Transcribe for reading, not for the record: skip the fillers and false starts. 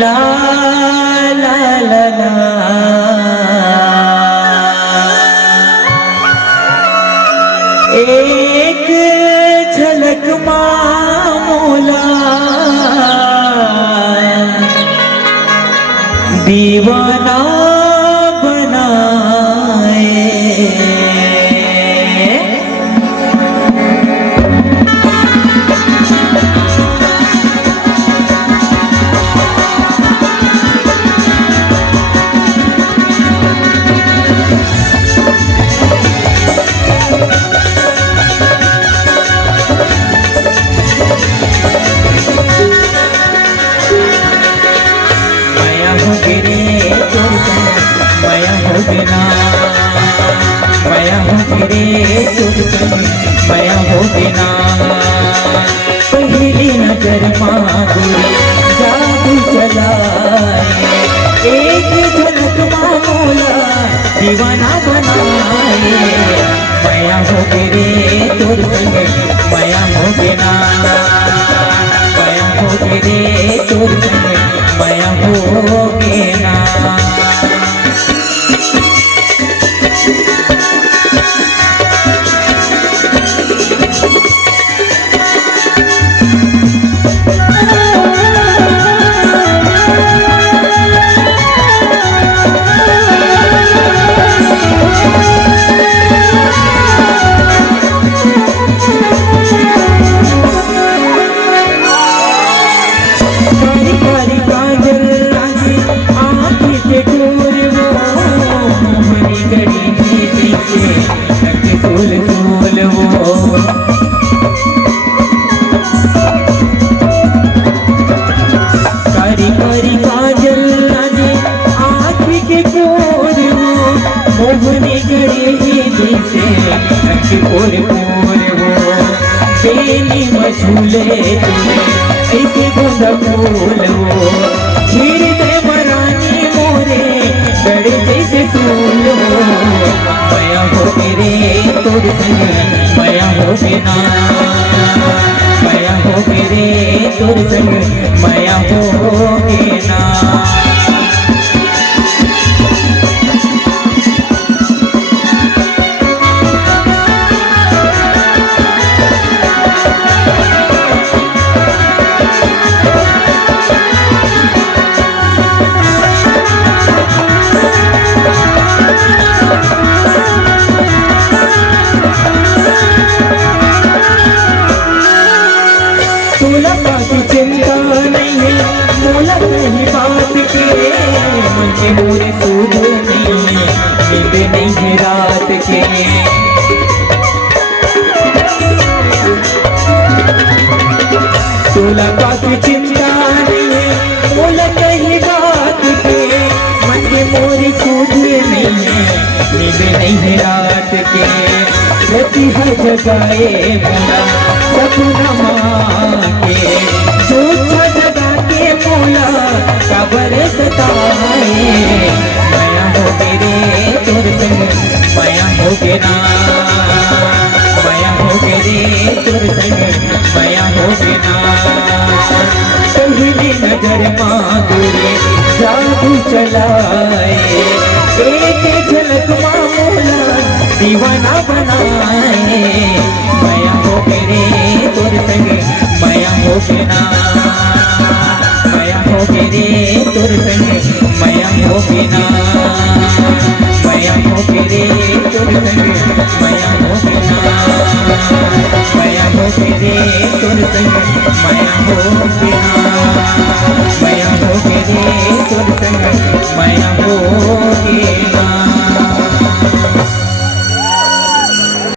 ला ला ला ला एक झलक मामोला दीवाना बनाए। माया हो तेरे तुझसे माया हो बिना पहली नजर माधुरी जादू चलाए। एक झलक मामोला दीवाना बनाए। माया हो तेरे तुझसे माया हो बिना माया हो तेरे तुझसे माया हो बिना। बेली मझूले ऐसे गुंदा फूल वो खीरते मरानी मोरे गड़े जैसे फूल वो। माया हो तेरे तुझसे माया हो बिना माया हो तेरे तुझसे माया हो बिना। चिंता नहीं है मोला कहीं बात के मुझे मोरे सूद नहीं है नींद नहीं है रात के। तोला बात चिंता नहीं है मोला कहीं बात के मुझे मोरे सूद नहीं है नींद नहीं है रात के। रति हर जगाए मोला सपना मांगे झूठा जगा के मोला कबर सताए। माया हो तेरे तुझसे माया हो बिना माया हो तेरे तुझसे माया हो बिना पहली नजर माधुरी जादू चलाए। एक झलक मामोला दीवाना बनाए। माया हो तेरे तुझसे माया हो बिना माया हो तेरे तुझसे माया हो बिना माया हो तेरे तुझसे माया हो बिना माया हो तेरे तुझसे माया हो बिना माया हो तेरे तुझसे